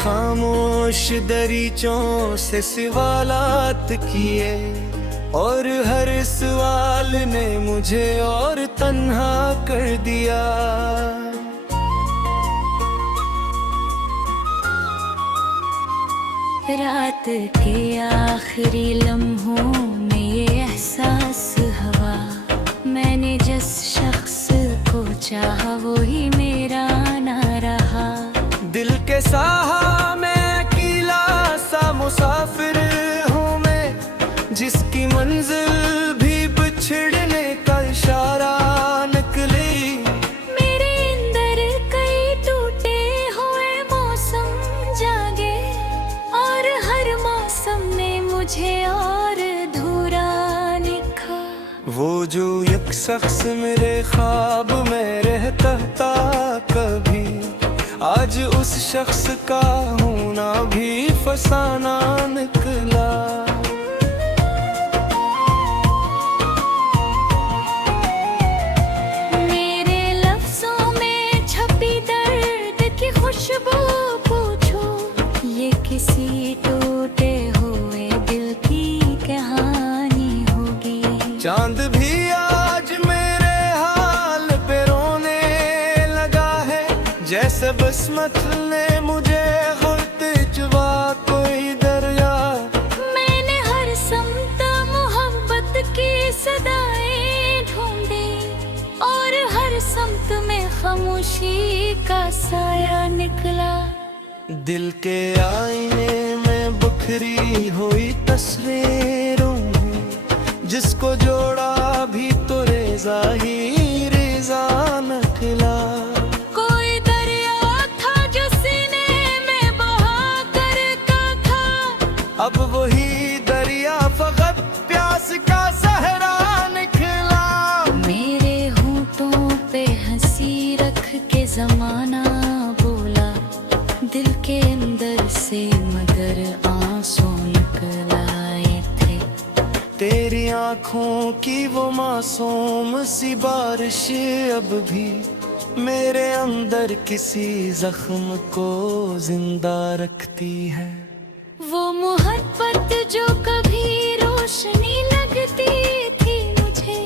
खामोश दरीचों से सवालात किए, और हर सवाल ने मुझे और तन्हा कर दिया। रात के आखिरी लम्हों में ये एहसास हुआ, मैंने जिस शख्स को चाहा वो ही मेरा ना रहा। दिल के साहा में अकेला सा मुसाफिर हूँ मैं, जिसकी मंजिल भी बिछड़ने का इशारा निकली। मेरे अंदर कई टूटे हुए मौसम जागे, और हर मौसम ने मुझे और अधूरा लिखा। वो जो एक शख्स मेरे ख्वाब में रहता था कभी, आज उस शख्स का होना भी फसाना निकला। मेरे लफ्जों में छपी दर्द की खुशबू पूछो, ये किसी टूटे हुए दिल की कहानी होगी। चांद भी आज मेरे हाल पे रोने लगा है, जैसे बसमत ने मुझे खुद चुबा कोई दरिया। मैंने हर समत मोहब्बत की सदाएं ढूंढी, और हर समत में खामोशी का साया निकला। दिल के आईने में बिखरी हुई तस्वीरों में, जिसको जोड़ा भी तो रेजा ही रेजा निकला। कोई दरिया था जो सीने में बहा करता था, अब वही दरिया फकत प्यास का सहरा निकला। मेरे होंठों पे हंसी रख के जमाना बोला, दिल के अंदर से मगर आंसू निकल आए थे। तेरी आँखों की वो मासूम सी बारिश अब भी मेरे अंदर किसी जख्म को जिंदा रखती है। वो मोहब्बत जो कभी रोशनी लगती थी मुझे,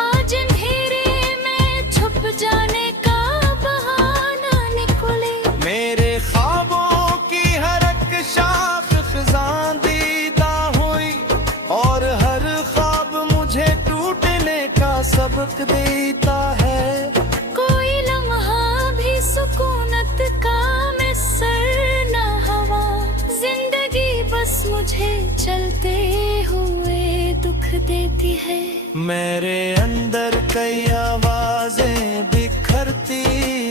आज अंधेरे में छुप जाने का बहाना निकले। मेरे ख्वाबों की हर एक शाख खिजां दीदा हुई, और हर ख्वाब मुझे टूटने का सबक देता है। कोई लम्हा भी सुकूनत का मिसर न हवा, जिंदगी बस मुझे चलते हुए दुख देती है। मेरे अंदर कई आवाजें बिखरती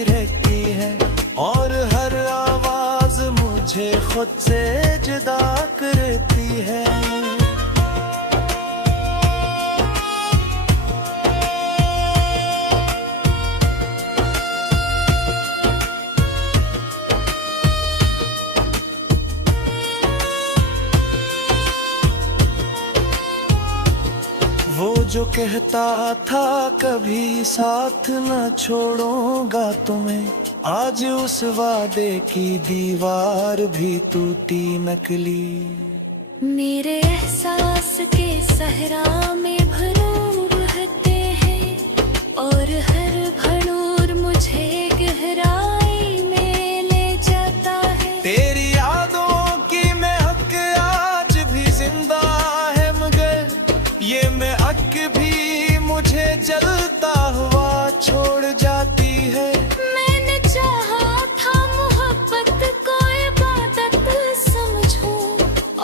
रहती है, और हर आवाज मुझे खुद से जुदा करती है। वो जो कहता था कभी साथ न छोड़ूंगा तुम्हें, आज उस वादे की दीवार भी टूटी नकली। मेरे एहसास के सहरा में भनूर रहते हैं, और हर भनूर मुझे गहराई में ले जाता है। तेरी यादों की महक आज भी जिंदा है, मगर ये महक भी मुझे जलता हुआ छोड़ जाती है। मैंने चाहा था मोहब्बत को इबादत समझूं,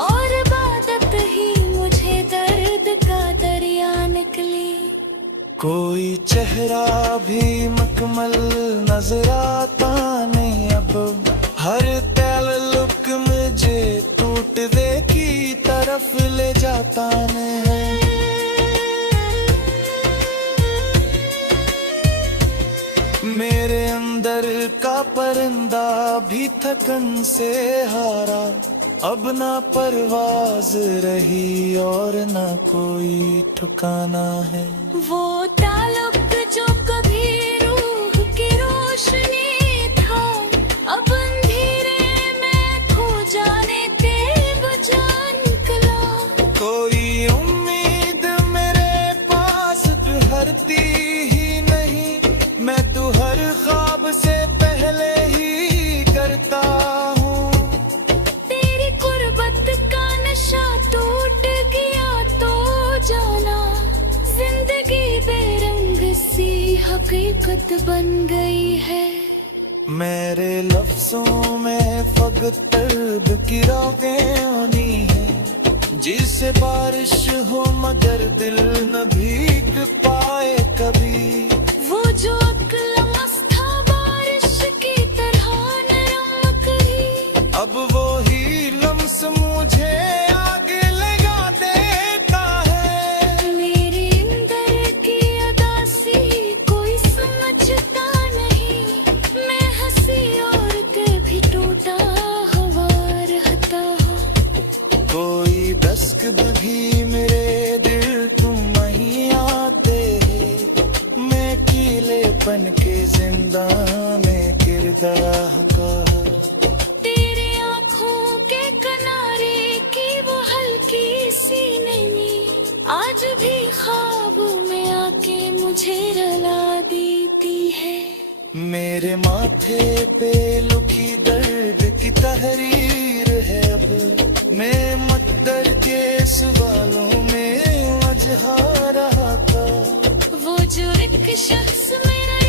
और इबादत ही मुझे दर्द का दरिया निकली। कोई चेहरा भी मुकम्मल नजर आता नहीं अब, हर ताल्लुक मुझे टूटने की तरफ ले जाता नहीं। मेरे अंदर का परिंदा भी थकन से हारा, अब ना परवाज रही और ना कोई ठिकाना है। वो ताल्लुक जो कभी रूह की रोशनी था, अब अंधेरे में हकीकत बन गई है। मेरे लफ्जों में फकत दर्द की रातें आनी है, जिससे बारिश हो मगर दिल न भीग पाए कभी। वो जो अक्लमस था बारिश की तरह नरम करी, अब वो ही लम्स मुझे आग लगा देता है। मेरे अंदर की अदासी कोई समझता नहीं, मैं हंसी और कभी टूटा हुआ रहता हूँ। कोई दस्तक भी मेरे दिल तुम नहीं आते, मैं कीलेपन के जिंदा में किरदार का। तेरे आँखों के किनारे की वो हल्की सी नमी आज भी ख्वाबों में आके मुझे रुला देती है। मेरे माथे पे लुकी दर्द की तहरीर है, अब मैं मद्दर के सवालों में उलझा रहा था। वो जो एक शख्स मेरा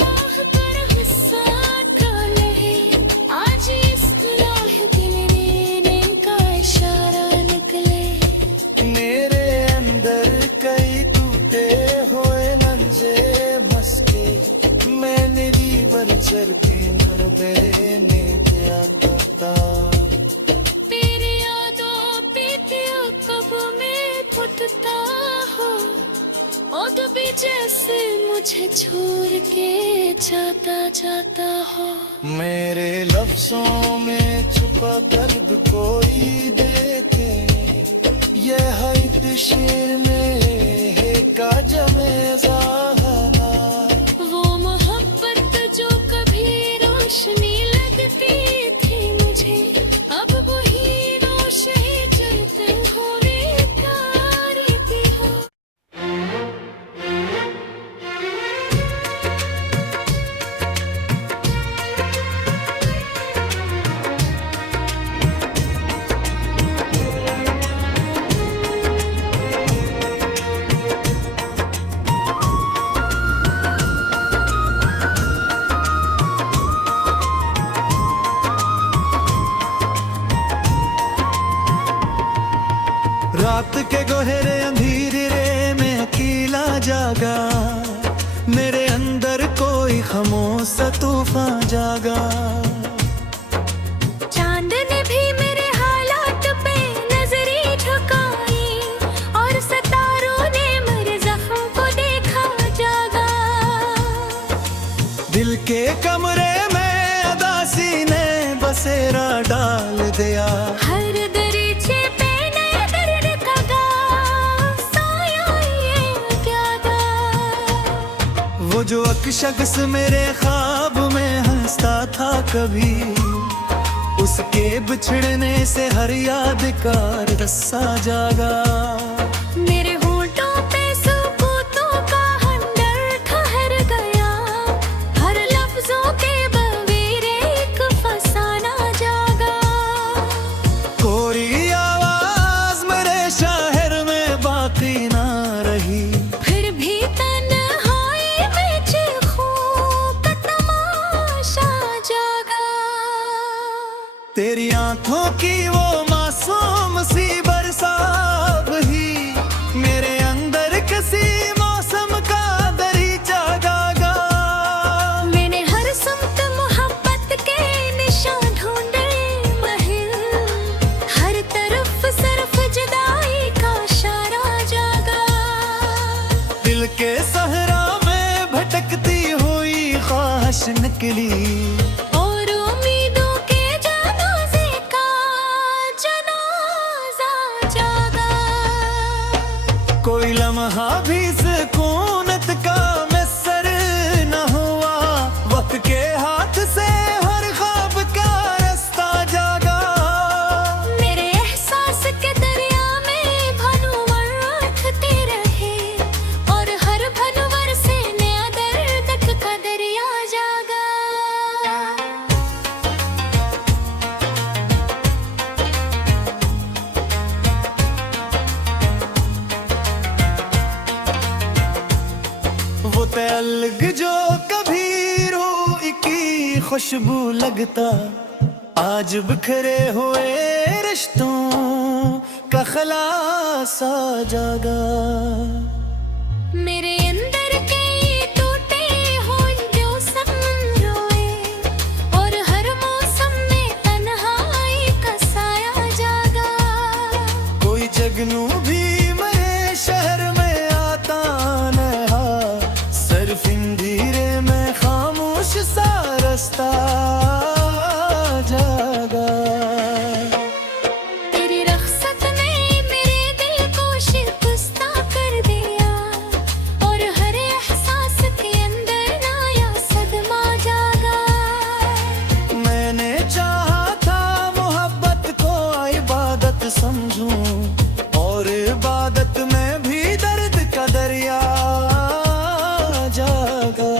राह पर हिस्सा डाले है, आज इस लम्हे दिल लेने का इशारा निकले। मेरे अंदर कई टूटे हुए नंजे मस्के, मैंने दीवर चर के मर देने क्या करता। तेरी यादों पे कब मैं फुटता हूँ, और कभी जैसे मुझे छोड़ के जाता जाता हो। मेरे लफ्जों में छुपा दर्द कोई देखे, यह है शेर में का जमे ज़हाना। वो मोहब्बत जो कभी रोशनी लगती थी मुझे, अब वही रोशनी जलते हुए तारती हो। रात के गहरे अंधेरे में अकेला जागा, मेरे अंदर कोई खामोश तूफान जागा। चांद ने भी मेरे हालात पे नजरें झुकाई, और सितारों ने मेरे जख्म को देखा जागा। दिल के कमरे में अदासी ने बसेरा डाल दिया। हर दरीचे पे नया दर्द का गा, साया ये क्या गा। वो जो एक शख्स मेरे ख्वाब में हंसता था कभी, उसके बिछड़ने से हर याद का रस्सा जागा। मेरे होंठों पे सुकूतों का हंडर ठहर गया, हर लफ्जों के बवेरे एक फसाना जागा। कोरी आवाज मेरे शहर में बाकी ना रही, फिर भी तन्हाई में चीखों का तमाशा जागा। तेरी आंखों की वो मासूम सी बरसात ही मेरे अंदर किसी मौसम का दरीचा जागा। मैंने हर सुमत मोहब्बत के निशान ढूंढे महल, हर तरफ सिर्फ जुदाई का इशारा जागा। दिल के सहरा में भटकती हुई ख्वाहिश निकली, और उम्मीदों के जनाजे का जनाजा जागा। कोई लम्हा भी सुकूनत का मैसर न हुआ, वक्त के हाथ से हर ख्वाब का रास्ता जागा। मेरे एहसास के दरिया में भनवर उठते रहे, और हर भनवर से नया दर्द का दरिया जागा। वो ते अलग जो कभी रूह की खुशबू लगता, आज बिखरे हुए रिश्तों का खलासा जागा। मेरे अंदर के टूटे हों जो समझोए, और हर मौसम में तन्हाई का साया जागा। कोई जगनू भी मेरे शहर में आता नहा, सिर्फ इंधीरे में खामोश सा रास्ता जागा। तेरी रख्सत ने मेरे दिल को शिकस्ता कर दिया, और हर एहसास के अंदर नया सदमा जागा। मैंने चाहा था मोहब्बत को इबादत समझूं, और इबादत में भी दर्द का दरिया जागा।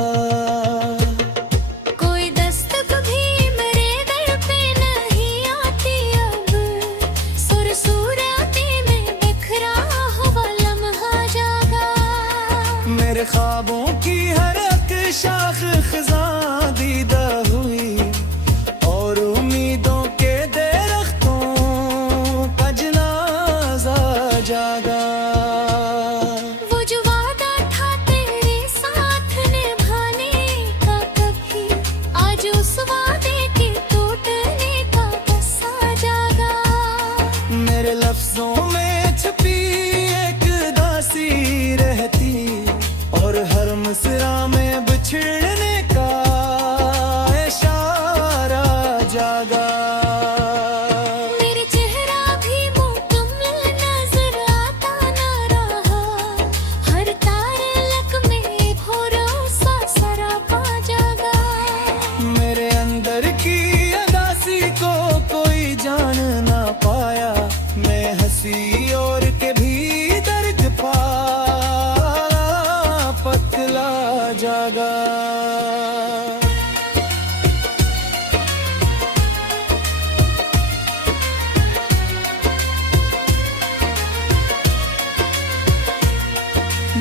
कोई दस्तक भी मेरे दर पे नहीं आती अब, सुर सूरते में बिखरा हुआ लम्हा जागा। मेरे ख्वाबों की हर एक शाख खिज़ां दीदा हुई, और उम्मीदों के दरख्तों का जनाजा जागा। वो जो वादा था तेरे साथ निभाने का कभी, आज उस वादे के टूटने का गुस्सा जागा। मेरे लफ्जों में छुपी एक दासी रहती, और हर मिसरा में बिछड़ने का इशारा जागा। मेरे चेहरा भी मुकम्मल नजर आता ना रहा, हर तारलक में भरोसा सरापा जागा। मेरे अंदर की अदासी को कोई जान ना पाया, मैं हंसी और के भी दर्द पा पतला जागा।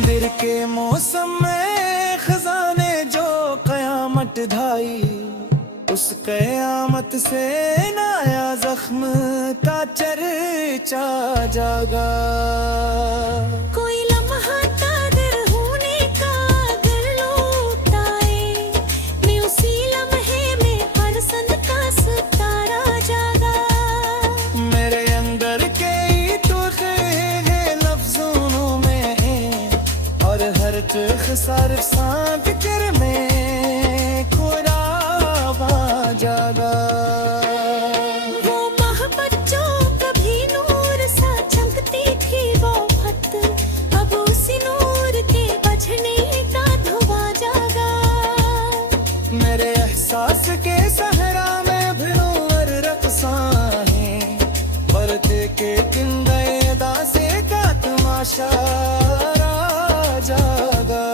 दिल के मौसम में खजाने जो कयामत ढाई, उस कयामत से नया जख्म का चर्चा जागा। कोई लम्हा तादर होने का अगर लौट आए, मैं उसी लम्हे में हसन का सितारा जागा। मेरे अंदर के तुखे लफ्जों में है, और हर तुख सार फिक्र में खुराबा जागा। वो मोहब्बत जो कभी नूर सा चमकती थी वो फत, अब उसी नूर के बचने का धुआं जागा। मेरे एहसास के सहरा में भिनोर रक़्सा है, बरते के किंदे दासे का तमाशा जागा।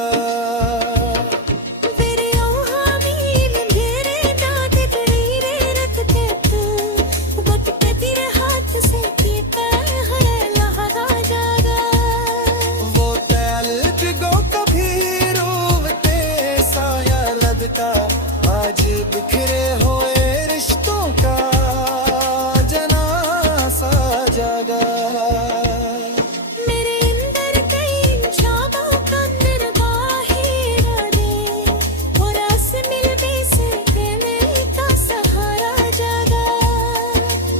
तेरे ओहामील मेरे दाद तेरे रत तेत, बट के तेरे हाथ से पीता है लहरा जागा। वो तैल गो कभी रूवते साया लगता, आज बिखरे हुए रिश्तों का जनासा जागा। मेरे अंदर कई ख्वाबों का निर्वाही इरादे, और आस मिल बेसे दिल का सहारा जागा।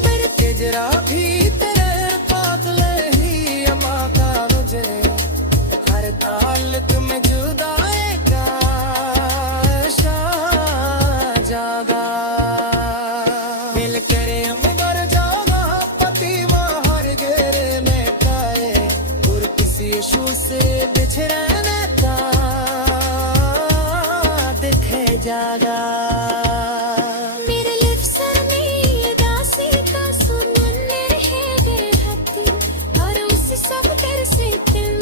पर तेजरा भी तेरे पागले ही अमाता मुझे, हर ताल्लुक में जुदाई का शाह जागा। दिल करे मगर जागा पति हर घेरे में पाए, और किसी यशु से बिछड़ने का दिखे जागा। मेरे लिप्सर में दासी का सुनने है बेहती, और उस सब कर से तुम।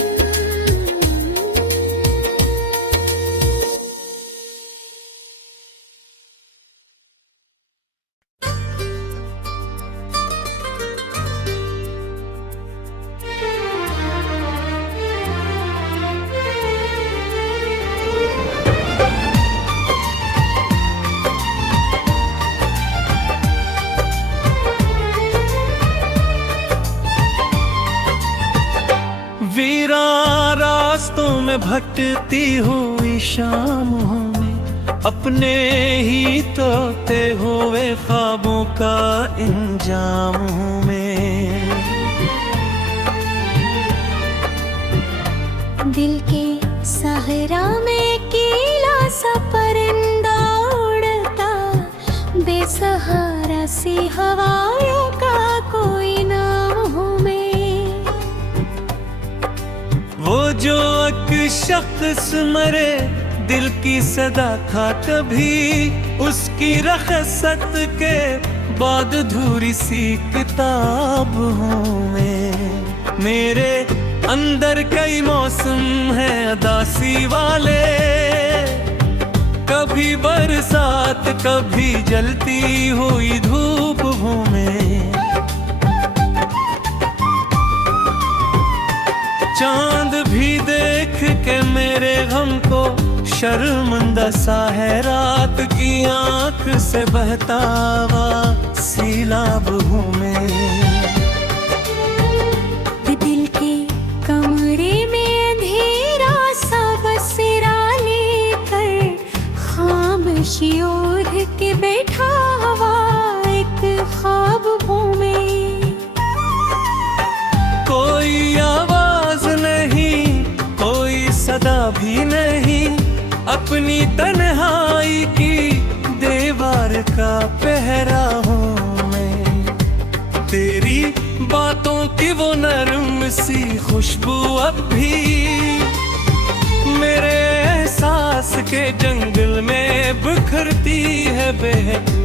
रातों में भटकती हुई शामों में अपने ही तोते हुए ख्वाबों का इंजाम हूँ मैं। दिल के सहरा में कीला सा परिंदा उड़ता, बेसहारा सी हवाओं का कोई नाम हूँ मैं। वो जो एक शख्स मरे दिल की सदा था कभी, उसकी रखसत के बाद अधूरी सी किताब हूँ मैं। मेरे अंदर कई मौसम है उदासी वाले, कभी बरसात कभी जलती हुई धूप हूँ मैं। चांद भी देख के मेरे गम को शर्मिंदा सा है, रात की आंख से बहता हुआ सैलाब हूँ मैं। दिल के कमरे में अंधेरा सा बसेरा लेकर खामोशी ओढ़ के बैठा हुआ एक ख्वाब हूँ मैं। कोई आवाज नहीं, कोई सदा भी नहीं, अपनी तन्हाई की दीवार का पहरा हूँ मैं। तेरी बातों की वो नरम सी खुशबू अब भी मेरे एहसास के जंगल में बिखरती है बेहद।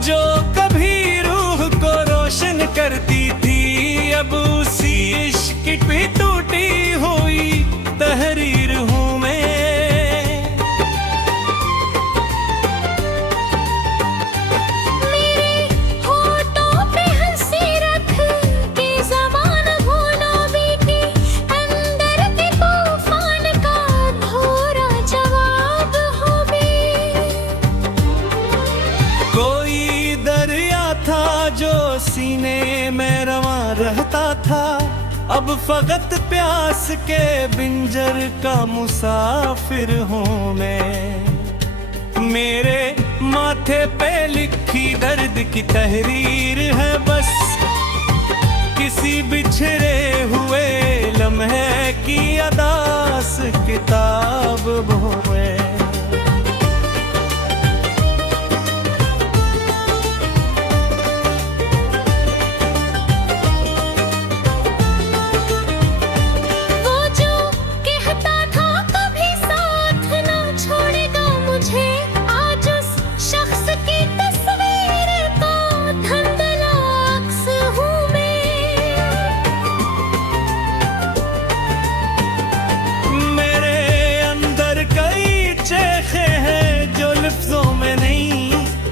जो कभी रूह को रोशन करती थी, अब उसी इश्क पे टूटी हुई तहरीर हूँ मैं। मेरे होठों पे हंसी रख के ज़माना भूलो बीती, अंदर के तूफान का भोरा जवाब हो भी। कोई दरिया था जो सीने में रवा रहता था, अब फकत प्यास के बिंजर का मुसाफिर हूँ मैं। मेरे माथे पे लिखी दर्द की तहरीर है बस, किसी बिछड़े हुए लम्हे की अदास किताब हूँ मैं।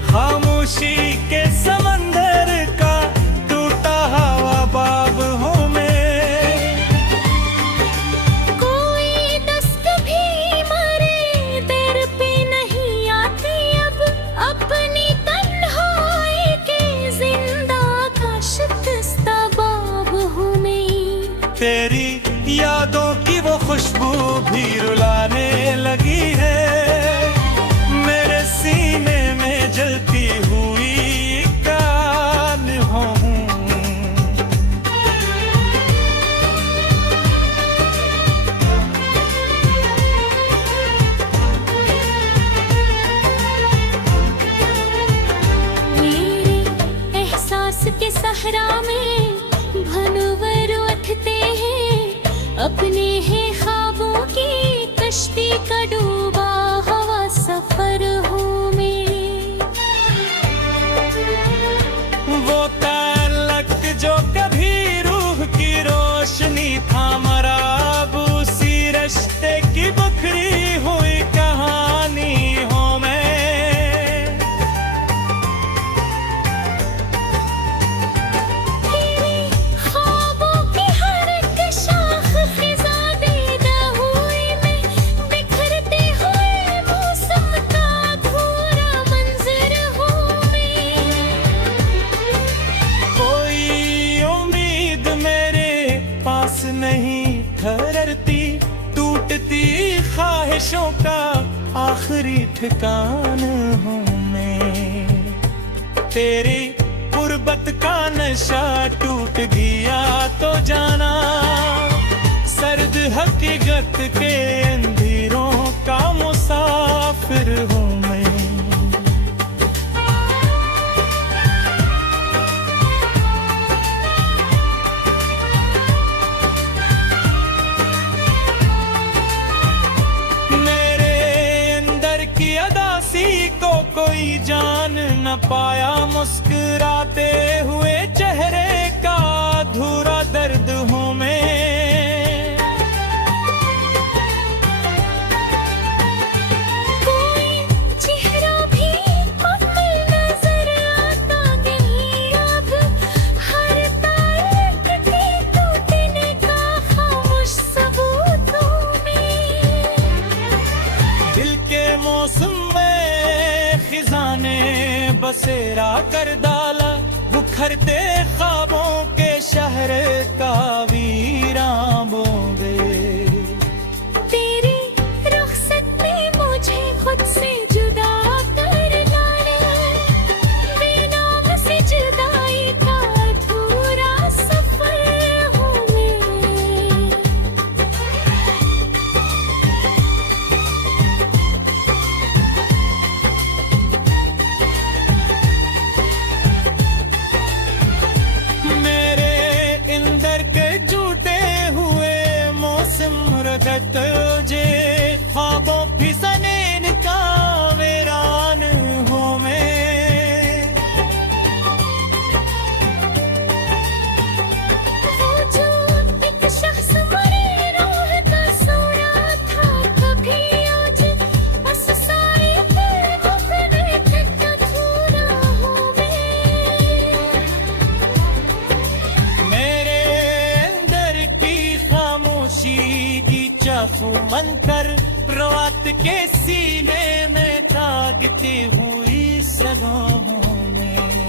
खामोशी के समंदर का टूटा हवा बाब हूँ मैं। कोई दस्त भी मरे देर पे नहीं आती, अब अपनी तन्हाई के जिंदा का शिकस्ता बाब हूँ मैं। तेरी यादों की वो खुशबू भी रुलाने लगी है, मेरे सीने में जलती हुई कान हूँ। मेरे एहसास के सहरा में भनवर उठते हैं, अपने हैं ख्वाबों की कश्ती का डूबा हवा सफर हूँ मैं। वो ताल्लुक जो कभी रूह की रोशनी था मरा, अब उसी रिश्ते की बिखरी हुई कहानी हूँ मैं। तेरे ख्वाबों की हर एक शाख खिज़ा दे ख्वाहिशों का आखिरी ठिकान हूँ मैं। तेरी गुर्बत का नशा टूट गया तो जाना, सर्द हकीकत के अंधेरों का मुसाफिर हूँ मैं। मेरे अंदर की अदासी को कोई जान न पाया, मुस्कुराते हुए चेहरे का अधूरा दर्द हूँ मैं। कोई चेहरा भी मुकम्मल नजर आता नहीं अब, हर तारीख के टूटने का खामोश सबूत हूँ मैं। दिल के मौसम में खिज़ां ने बसेरा कर डाला, बुखरते ख्वाबों के शहर का वीरां बोंदे। तेरी रुखसत ने मुझे खुद से जुदा कर डाला, बेनाम से जुदाई का अधूरा सफर हूँ मैं। मेरे इंदर के झूठे हुए मौसम रदत जे ख्वाबों फिसने का वीरान हूँ मैं। वो जो एक शख्स मरे रूह का सोया था कभी आज, बस सारी फिल्मों में एक अधूरा हूँ मैं। मेरे अंदर की खामोशी की चाकू मनकर रात के सीने में ताकती हुई सदाओं में।